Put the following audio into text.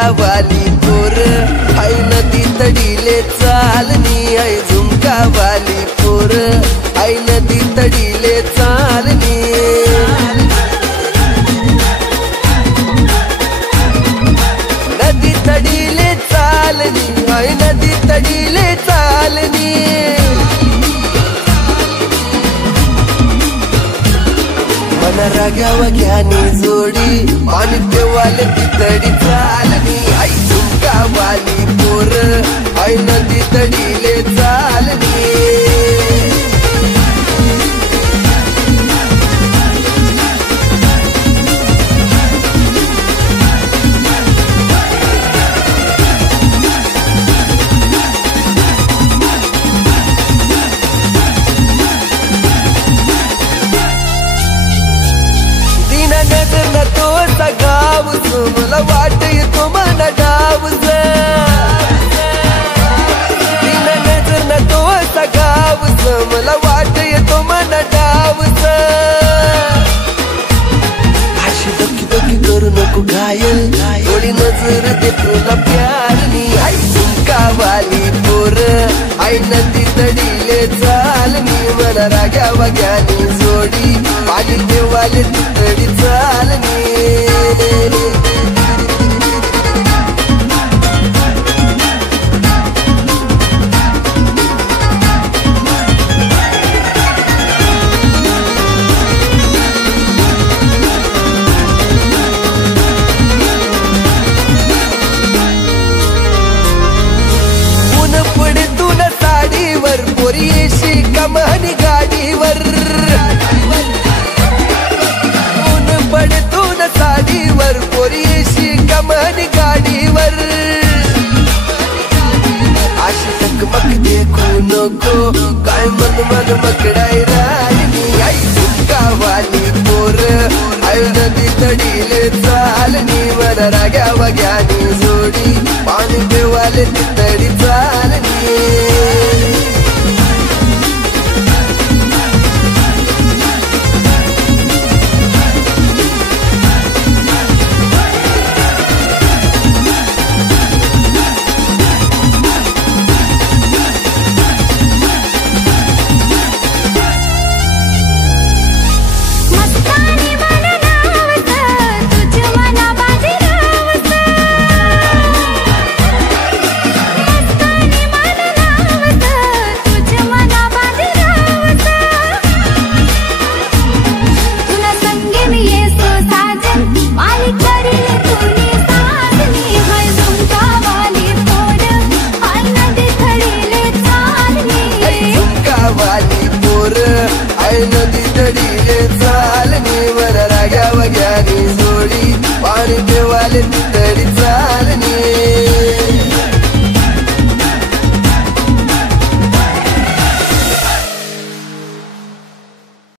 झुमकावाली पोर हाय नदी तडीले चालनी हाय झुमकावाली पोर हाय नदी तडीले चालनी नदी तडीले चालनी हाय नदी तडीले चालनी मन राग्या वग्यानी जोडी पाणी देवाले तितडी चालनी आई झुमकावाली पोर आई नदी तडीले चालनी नजर न तो सगावस मला वाट येतो मन डावस तीन नजर न तो सगावस मला वाट येतो मन डावस अशी दोकी दोकी करू नको घायल थोडी नजर दे तुला प्यारनी आई झुमकावाली पोर आई नदी तडीले चालनी मला राग्या वग्यानी जोडी पाणी देवाले तितडी चालनी ऊन पडे तुला साडीवर पोरी येशी कमानी गाडीवर पडतून साडीवर पोरी येशी कमानी गाडीवर अशी टकमक देखू नको काय मन मन मकडाई राहिली आई झुमकावाली पोर आई नदी तडीले चालनी मन राग्या वग्यानी जोडी पाणी देवाले तितडी चालनी नदी तडीले चालनी वर राग्या वग्यानी जोडी पाणी देवाले तितडी चालनी